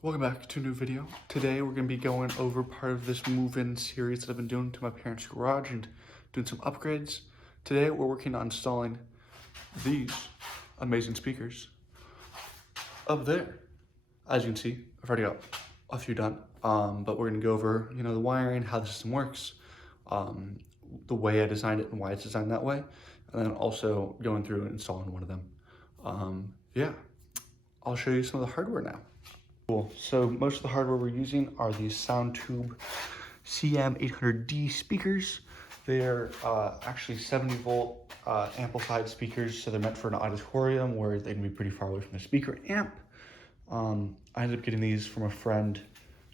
Welcome back to a new video. Today we're going to be going over part of this move-in series that I've been doing to my parents' garage and doing some upgrades. Today we're working on installing these amazing speakers up there. As you can see, I've already got a few done, but we're going to go over, the wiring, how the system works, the way I designed it and why it's designed that way, and then also going through and installing one of them. Yeah, I'll show you some of the hardware now. Cool. So most of the hardware we're using are these Sound TUBE CM800D speakers. They're actually 70 volt amplified speakers, so they're meant for an auditorium where they can be pretty far away from the speaker amp. I ended up getting these from a friend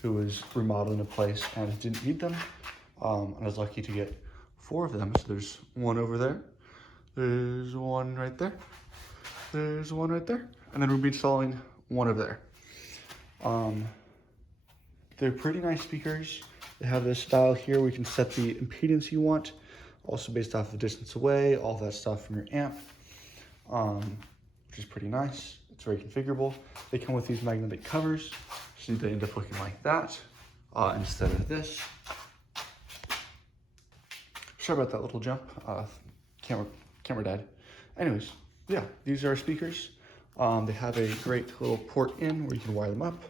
who was remodeling a place and didn't need them. And I was lucky to get 4 of them. So there's one over there, there's one right there, there's one right there, and then we'll be installing one over there. They're pretty nice speakers. They have this style here where you can set the impedance you want, also based off of distance away, all that stuff from your amp, which is pretty nice. It's very configurable. They come with these magnetic covers, so they end up looking like that instead of this. Sorry about that little jump. Camera died. Anyways, yeah, these are our speakers. They have a great little port in where you can wire them up.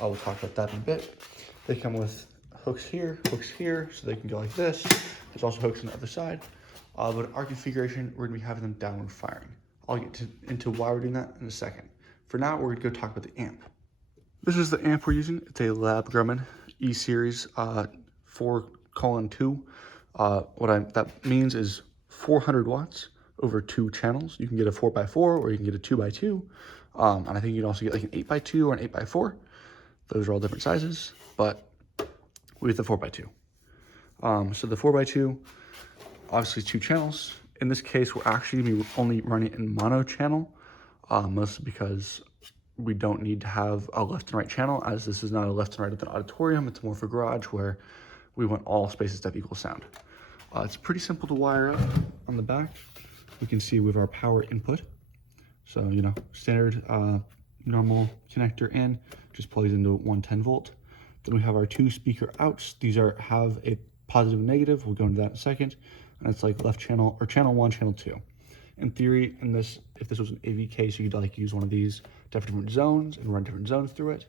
We'll talk about that in a bit. They come with hooks here, so they can go like this. There's also hooks on the other side. But our configuration, we're gonna be having them downward firing. I'll get into why we're doing that in a second. For now, we're gonna go talk about the amp. This is the amp we're using. It's a LAB GRUMMIN E-Series 4:2. That means is 400 watts over 2 channels. You can get a 4x4 or you can get a 2x2. And I think you can also get like an 8x2 or an 8x4. Those are all different sizes, but we have the 4x2. So the 4x2, obviously 2 channels. In this case, we're actually gonna be only running in mono channel, mostly because we don't need to have a left and right channel, as this is not a left and right at the auditorium. It's more for garage where we want all spaces to have equal sound. It's pretty simple to wire up on the back. We can see with our power input. So, standard normal connector in, just plugs into 110 volt. Then we have our 2 speaker outs. These have a positive and negative. We'll go into that in a second. And it's like left channel or channel 1, channel 2. In theory, if this was an AV case, you could use one of these to have different zones and run different zones through it.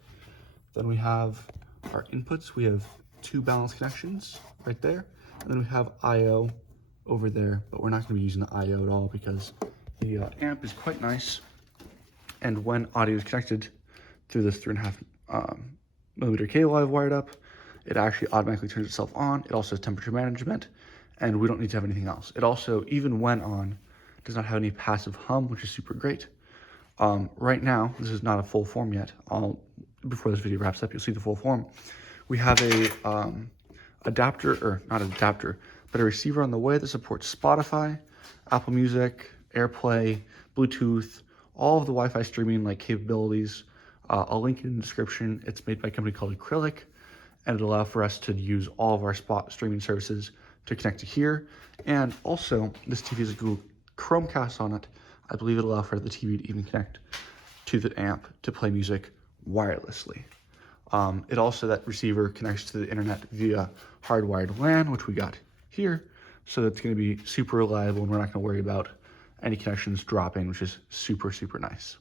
Then we have our inputs. We have 2 balanced connections right there. And then we have I/O over there, but we're not going to be using the I/O at all because the amp is quite nice. And when audio is connected through this 3.5 millimeter cable I've wired up, it actually automatically turns itself on. It also has temperature management, and we don't need to have anything else. It also, even when on, does not have any passive hum, which is super great. Right now, this is not a full form yet. Before this video wraps up, you'll see the full form. We have a but a receiver on the way that supports Spotify, Apple Music, AirPlay, Bluetooth, all of the Wi-Fi streaming capabilities. I'll link in the description. It's made by a company called Acrylic, and it'll allow for us to use all of our spot streaming services to connect to here. And also, this TV has a Google Chromecast on it. I believe it'll allow for the TV to even connect to the amp to play music wirelessly. That receiver connects to the internet via hardwired LAN, which we got here. So that's going to be super reliable and we're not going to worry about any connections dropping, which is super, super nice.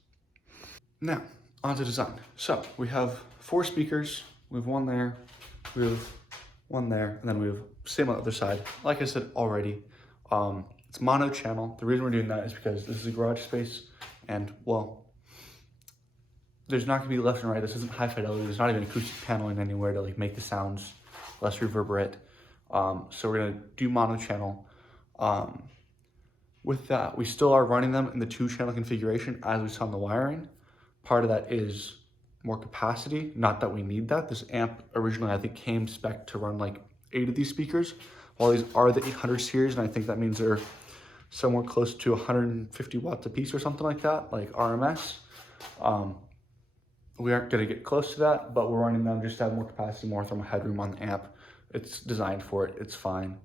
Now, on to design. So we have 4 speakers. We have one there, we have one there, and then we have same on the other side. Like I said already, it's mono channel. The reason we're doing that is because this is a garage space and, well, there's not gonna be left and right. This isn't high fidelity. There's not even acoustic paneling anywhere to make the sounds less reverberate. So we're gonna do mono channel. With that, we still are running them in the 2 channel configuration as we saw in the wiring. Part of that is more capacity, not that we need that. This amp originally, I think, came spec to run 8 of these speakers, while these are the 800 series, and I think that means they're somewhere close to 150 watts a piece or something like that, like RMS. We aren't gonna get close to that, but we're running them just to have more capacity, more thermal headroom on the amp. It's designed for it, it's fine.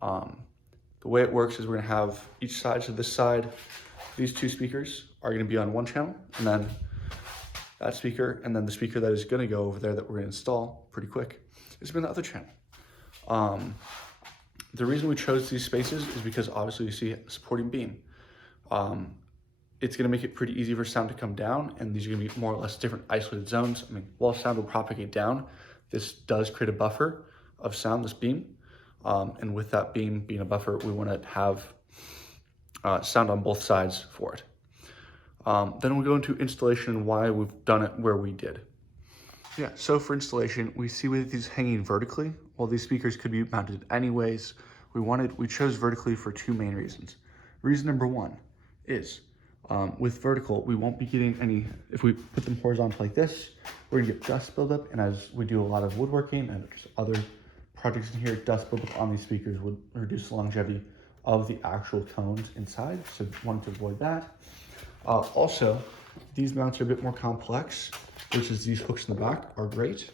The way it works is we're gonna have each side, so this side, these 2 speakers are gonna be on 1 channel, and then that speaker, and then the speaker that is gonna go over there that we're gonna install pretty quick is gonna be the other channel. The reason we chose these spaces is because obviously you see a supporting beam. It's gonna make it pretty easy for sound to come down, and these are gonna be more or less different isolated zones. I mean, while sound will propagate down, this does create a buffer of sound, this beam. And with that beam being a buffer, we wanna have sound on both sides for it. Then we'll go into installation and why we've done it where we did. Yeah, so for installation, we see with these hanging vertically. While these speakers could be mounted anyways, we chose vertically for two main reasons. Reason number one is, with vertical, we won't be getting any, if we put them horizontal like this, we're gonna get dust buildup, and as we do a lot of woodworking and just other projects in here, dust buildup on these speakers would reduce the longevity of the actual tones inside, so wanted to avoid that. Also, these mounts are a bit more complex, versus these hooks in the back are great.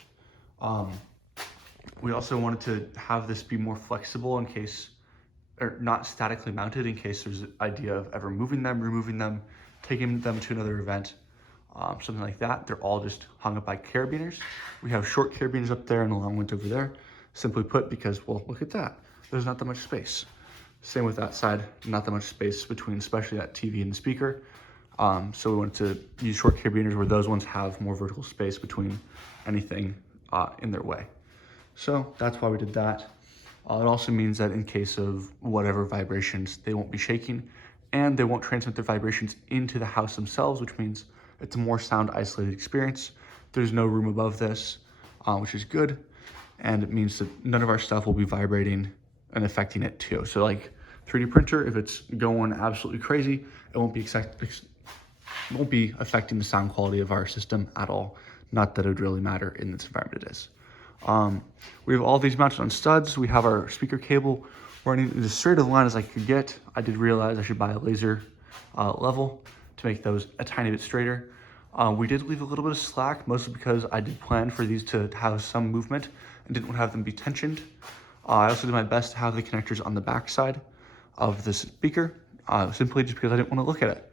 We also wanted to have this be more flexible in case, or not statically mounted in case there's an idea of ever moving them, removing them, taking them to another event, something like that. They're all just hung up by carabiners. We have short carabiners up there and a long one over there. Simply put, because, well, look at that. There's not that much space. Same with that side, not that much space between, especially that TV and the speaker. So we wanted to use short carabiners where those ones have more vertical space between anything in their way. So that's why we did that. It also means that in case of whatever vibrations, they won't be shaking, and they won't transmit their vibrations into the house themselves, which means it's a more sound isolated experience. There's no room above this, which is good. And it means that none of our stuff will be vibrating and affecting it too. So like 3D printer, if it's going absolutely crazy, it won't be affecting the sound quality of our system at all. Not that it would really matter in this environment it is. We have all these mounted on studs. We have our speaker cable running as straight a line as I could get. I did realize I should buy a laser level to make those a tiny bit straighter. We did leave a little bit of slack, mostly because I did plan for these to have some movement and didn't want to have them be tensioned. I also did my best to have the connectors on the back side of the speaker, simply just because I didn't want to look at it.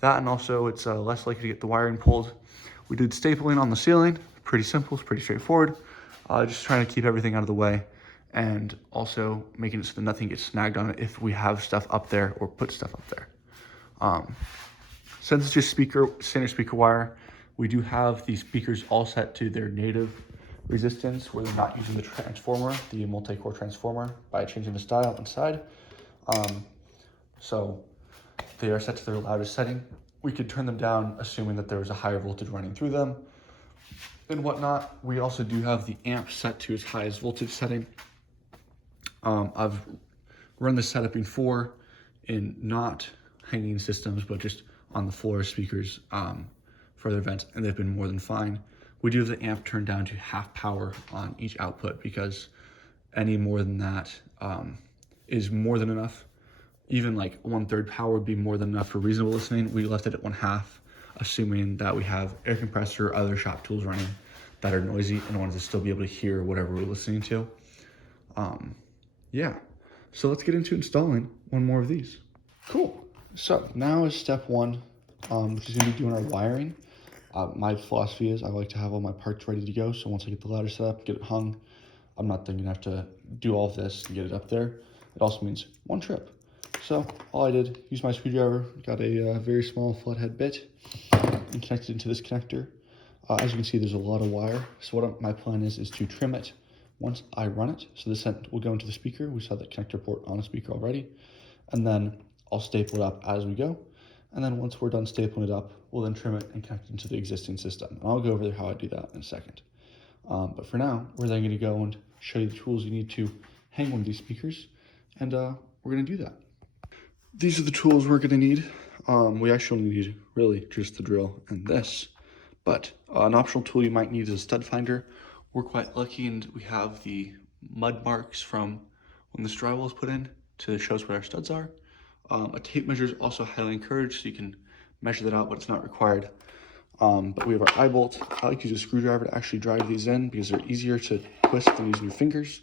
That, and also it's less likely to get the wiring pulled. We did stapling on the ceiling, pretty simple, it's pretty straightforward. Just trying to keep everything out of the way, and also making it so that nothing gets snagged on it if we have stuff up there or put stuff up there. Since it's just standard speaker wire, we do have the speakers all set to their native resistance, where they're not using the transformer, the multi-core transformer, by changing the style inside. So they are set to their loudest setting. We could turn them down, assuming that there was a higher voltage running through them and whatnot. We also do have the amp set to its highest voltage setting. I've run this setup before in not hanging systems, but just on the floor speakers for their events, and they've been more than fine. We do have the amp turned down to half power on each output, because any more than that is more than enough. Even like 1/3 power would be more than enough for reasonable listening. We left it at 1/2, assuming that we have air compressor or other shop tools running that are noisy and wanted to still be able to hear whatever we're listening to. Yeah, so let's get into installing one more of these. Cool. So now is step one, which is gonna be doing our wiring. My philosophy is I like to have all my parts ready to go, so once I get the ladder set up, get it hung, I'm not then gonna have to do all of this and get it up there. It also means one trip. So all I did, use my screwdriver, got a very small flathead bit, and connected into this connector. As you can see, there's a lot of wire. So what my plan is to trim it once I run it. So this end will go into the speaker. We saw the connector port on the speaker already. And then I'll staple it up as we go. And then once we're done stapling it up, we'll then trim it and connect it into the existing system. And I'll go over there how I do that in a second. But for now, we're then gonna go and show you the tools you need to hang one of these speakers. And we're gonna do that. These are the tools we're gonna need. We actually need really just the drill and this, but an optional tool you might need is a stud finder. We're quite lucky and we have the mud marks from when this drywall was put in to show us where our studs are. A tape measure is also highly encouraged, so you can measure that out, but it's not required. But we have our eye bolt. I like to use a screwdriver to actually drive these in because they're easier to twist than using your fingers.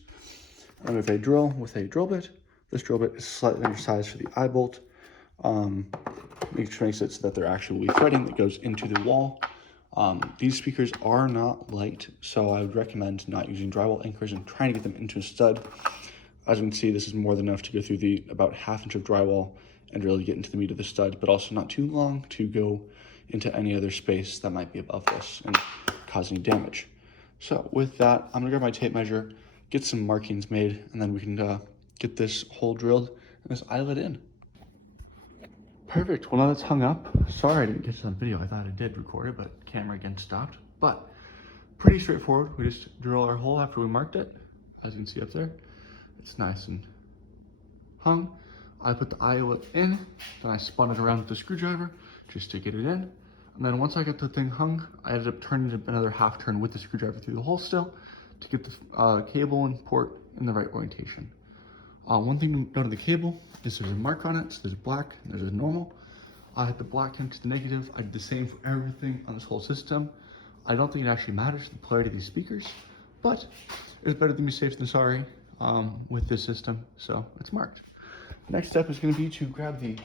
And we have a drill with a drill bit. This drill bit is slightly undersized for the eye bolt, which makes it so that they're actually threading that goes into the wall. These speakers are not light, so I would recommend not using drywall anchors and trying to get them into a stud. As you can see, this is more than enough to go through the about 1/2 inch of drywall and really get into the meat of the stud, but also not too long to go into any other space that might be above this and cause any damage. So with that, I'm gonna grab my tape measure, get some markings made, and then we can get this hole drilled and this eyelet in. Perfect, well now that's hung up. Sorry I didn't get to that video. I thought I did record it, but camera again stopped. But pretty straightforward. We just drill our hole after we marked it. As you can see up there, it's nice and hung. I put the eyelet in, then I spun it around with the screwdriver just to get it in. And then once I got the thing hung, I ended up turning it another 1/2 turn with the screwdriver through the hole still to get the cable and port in the right orientation. One thing to note on the cable is there's a mark on it, so there's black and there's a normal. I had the black connected to the negative. I did the same for everything on this whole system. I don't think it actually matters the polarity of these speakers, but it's better to be safe than sorry with this system, so it's marked. Next step is going to be to grab the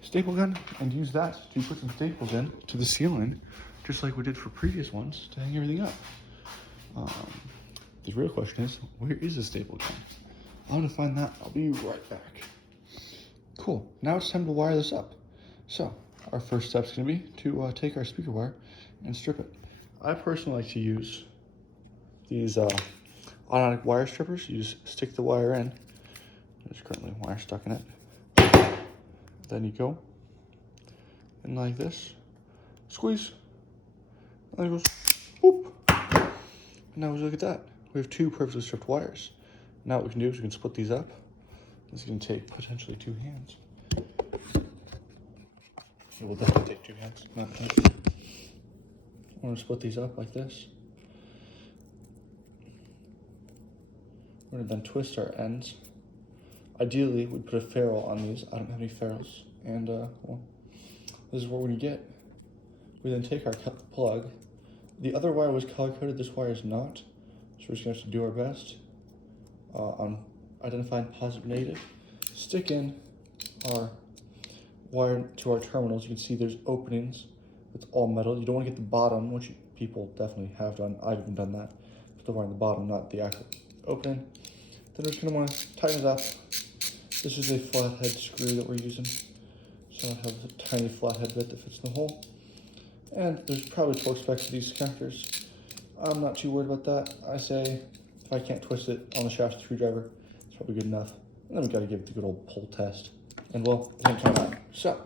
staple gun and use that to put some staples in to the ceiling, just like we did for previous ones, to hang everything up. The real question is, where is the staple gun? I'm gonna find that. I'll be right back. Cool, now it's time to wire this up. So our first step is gonna be to take our speaker wire and strip it. I personally like to use these automatic wire strippers. You just stick the wire in. There's currently wire stuck in it. Then you go in like this, squeeze, and then it goes, whoop. And now look at that. We have 2 perfectly stripped wires. Now what we can do is we can split these up. This is going to take potentially 2 hands. It will definitely take 2 hands. I'm going to split these up like this. We're going to then twist our ends. Ideally, we'd put a ferrule on these. I don't have any ferrules. And, well, this is what we're going to get. We then take our plug. The other wire was color-coded. This wire is not. So we're just going to have to do our best on identifying positive and negative. Stick in our wire to our terminals. You can see there's openings. It's all metal. You don't want to get the bottom, which people definitely have done. I've even done that. Put the wire on the bottom, not the actual opening. Then we're just going to want to tighten it up. This is a flathead screw that we're using. So I have a tiny flathead bit that fits in the hole. And there's probably torque specs for these connectors. I'm not too worried about that. I say if I can't twist it on the shaft screwdriver, it's probably good enough. And then we got to give it the good old pull test. And well, it didn't turn out. So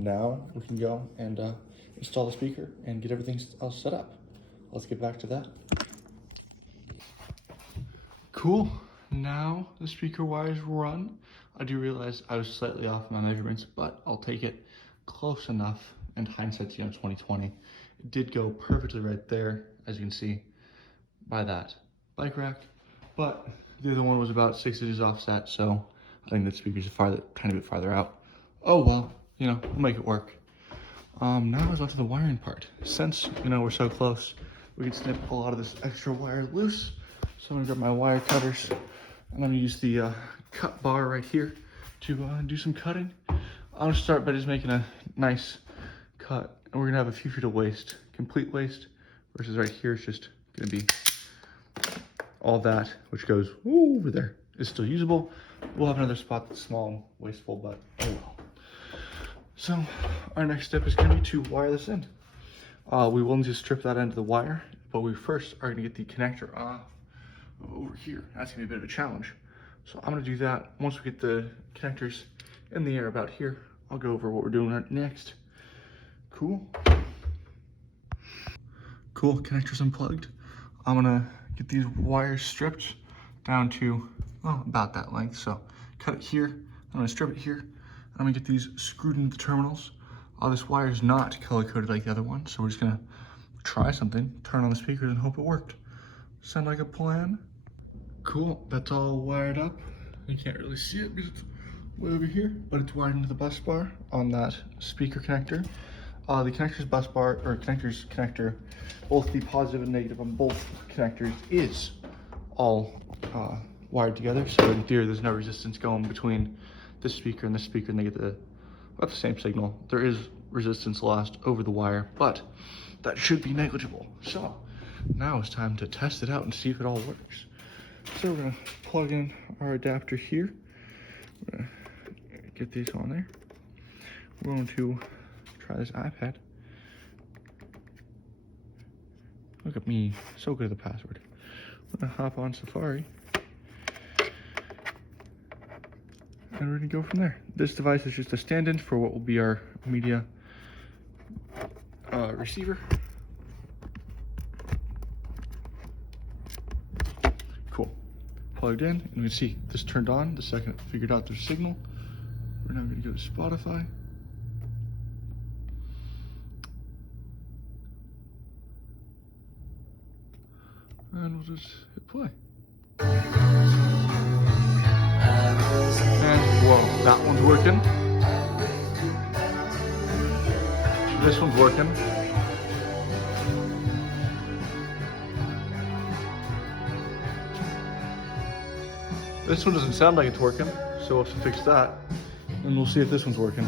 now we can go and install the speaker and get everything else set up. Let's get back to that. Cool. Now the speaker wires run. I do realize I was slightly off my measurements, but I'll take it close enough. And hindsight's 2020. It did go perfectly right there, as you can see by that bike rack. But the other one was about 6 inches offset, so I think the speaker's a tiny bit farther out. Oh well, we'll make it work. Now it's on to the wiring part. Since we're so close, we can snip a lot of this extra wire loose. So I'm gonna grab my wire cutters, and I'm gonna use the cut bar right here to do some cutting. I'm gonna start by just making a nice cut, and we're gonna have a few feet of waste, complete waste, versus right here it's just gonna be all that, which goes over there, is still usable. We'll have another spot that's small and wasteful, but oh well. So our next step is gonna be to wire this in. We will need to strip that end of the wire, but we first are gonna get the connector off over here. That's gonna be a bit of a challenge. So I'm gonna do that. Once we get the connectors in the air about here, I'll go over what we're doing next. Cool. Cool, connectors unplugged. I'm gonna get these wires stripped down to, about that length. So cut it here, I'm gonna strip it here. I'm gonna get these screwed into the terminals. This wire is not color-coded like the other one, so we're just gonna try something, turn on the speakers and hope it worked. Sound like a plan? Cool, that's all wired up. You can't really see it because it's way over here, but it's wired into the bus bar on that speaker connector. The connector's bus bar, or connector's connector, both the positive and negative on both connectors is all wired together. So in theory, there's no resistance going between this speaker and this speaker, and they get the same signal. There is resistance lost over the wire, but that should be negligible. So now it's time to test it out and see if it all works. So we're gonna plug in our adapter here. We're gonna get these on there. We're going to try this iPad. Look at me, so good at the password. I'm gonna hop on Safari. And we're gonna go from there. This device is just a stand-in for what will be our media receiver. Cool. Plugged in, and you can see this turned on the second it figured out there's signal. We're now gonna go to Spotify. And we'll just hit play. And whoa, that one's working. This one's working. This one doesn't sound like it's working, so we'll have to fix that. And we'll see if this one's working.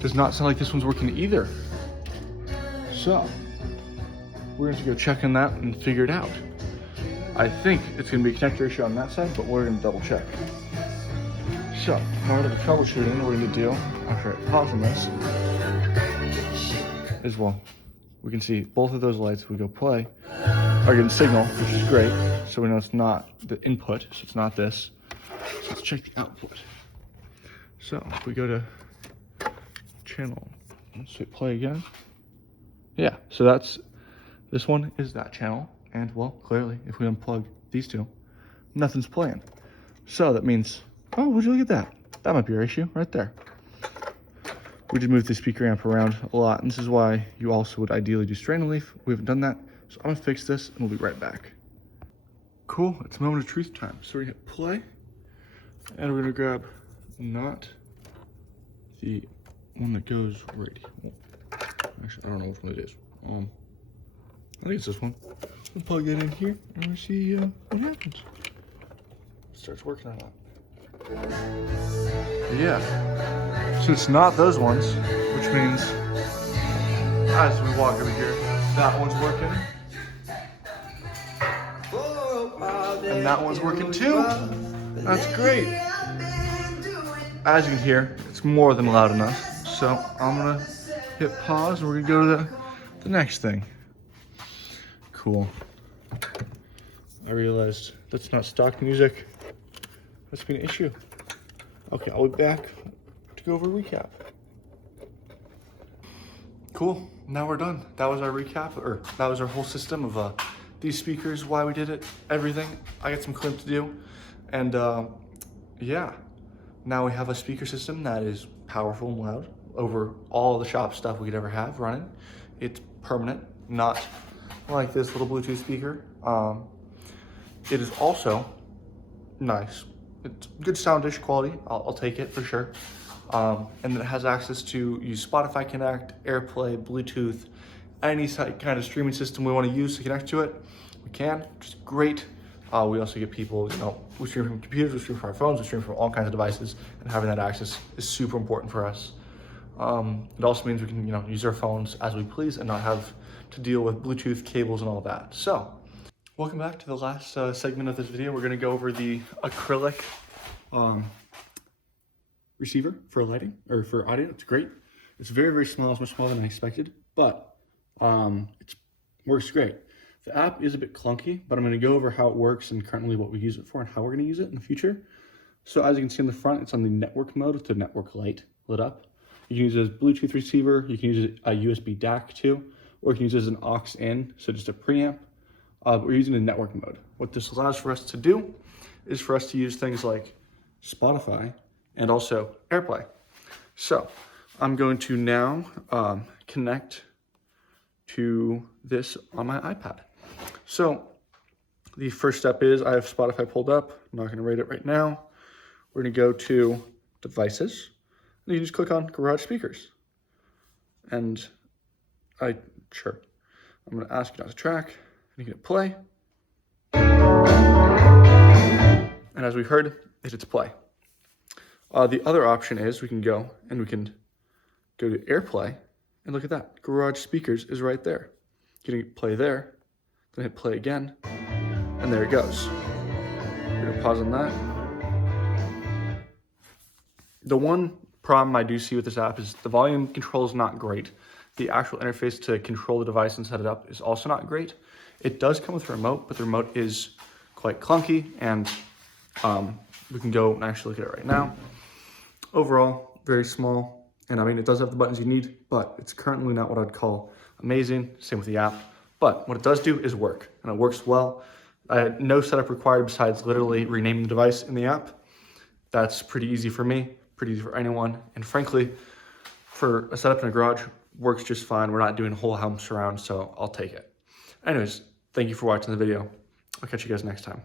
Does not sound like this one's working either. So, we're going to go check on that and figure it out. I think it's going to be a connector issue on that side, but we're going to double check. So, part of the troubleshooting we're going to do after I pause on this is, well, we can see both of those lights, if we go play, are getting signal, which is great. So we know it's not the input, so it's not this. So let's check the output. So if we go to channel, let's hit play again. Yeah, so this one is that channel. And well, clearly, if we unplug these two, nothing's playing. So that means, oh, would you look at that? That might be our issue right there. We just moved the speaker amp around a lot, and this is why you also would ideally do strain relief. We haven't done that, so I'm gonna fix this and we'll be right back. Cool, it's moment of truth time. So we're gonna hit play, and we're gonna grab not the one that goes right here. Actually, I don't know which one it is. I think it's this one. We'll plug that in here and we'll see what happens. It starts working or not. Yeah. So it's not those ones, which means as we walk over here, that one's working. And that one's working too. That's great. As you can hear, it's more than loud enough. So I'm gonna hit pause and we're gonna go to the next thing. Cool. I realized that's not stock music. That's been an issue. Okay, I'll be back to go over a recap. Cool, now we're done. That was our recap, or that was our whole system of these speakers, why we did it, everything. I got some cleanup to do. And yeah, now we have a speaker system that is powerful and loud over all the shop stuff we could ever have running. It's permanent, not like this little Bluetooth speaker. It is also nice. It's good sound dish quality. I'll take it for sure. And it has access to use Spotify Connect, AirPlay, Bluetooth, any kind of streaming system we want to use to connect to it. We can, which is great. We also get people, we stream from computers, we stream from our phones, we stream from all kinds of devices, and having that access is super important for us. It also means we can, use our phones as we please and not have to deal with Bluetooth cables and all that. So, welcome back to the last segment of this video. We're going to go over the Acrylic receiver for lighting, or for audio. It's great. It's very, very small. It's much smaller than I expected, but it works great. The app is a bit clunky, but I'm going to go over how it works and currently what we use it for and how we're going to use it in the future. So as you can see on the front, it's on the network mode with the network light lit up. You can use it as a Bluetooth receiver. You can use it a USB DAC too, or you can use it as an aux in, so just a preamp. But we're using the network mode. What this allows for us to do is for us to use things like Spotify and also AirPlay. So I'm going to now connect to this on my iPad. So the first step is I have Spotify pulled up. I'm not going to rate it right now. We're going to go to devices. And you can just click on garage speakers. And I'm going to ask you not to track. You can hit play. And as we heard, it hits play. The other option is we can go to AirPlay, and look at that. Garage Speakers is right there. You can play there, then hit play again, and there it goes. We're gonna pause on that. The one problem I do see with this app is the volume control is not great. The actual interface to control the device and set it up is also not great. It does come with a remote, but the remote is quite clunky, and we can go and actually look at it right now. Overall, very small, and I mean, it does have the buttons you need, but it's currently not what I'd call amazing. Same with the app, but what it does do is work, and it works well. I had no setup required besides literally renaming the device in the app. That's pretty easy for me, pretty easy for anyone, and frankly, for a setup in a garage, works just fine. We're not doing whole home surround, so I'll take it. Anyways, thank you for watching the video. I'll catch you guys next time.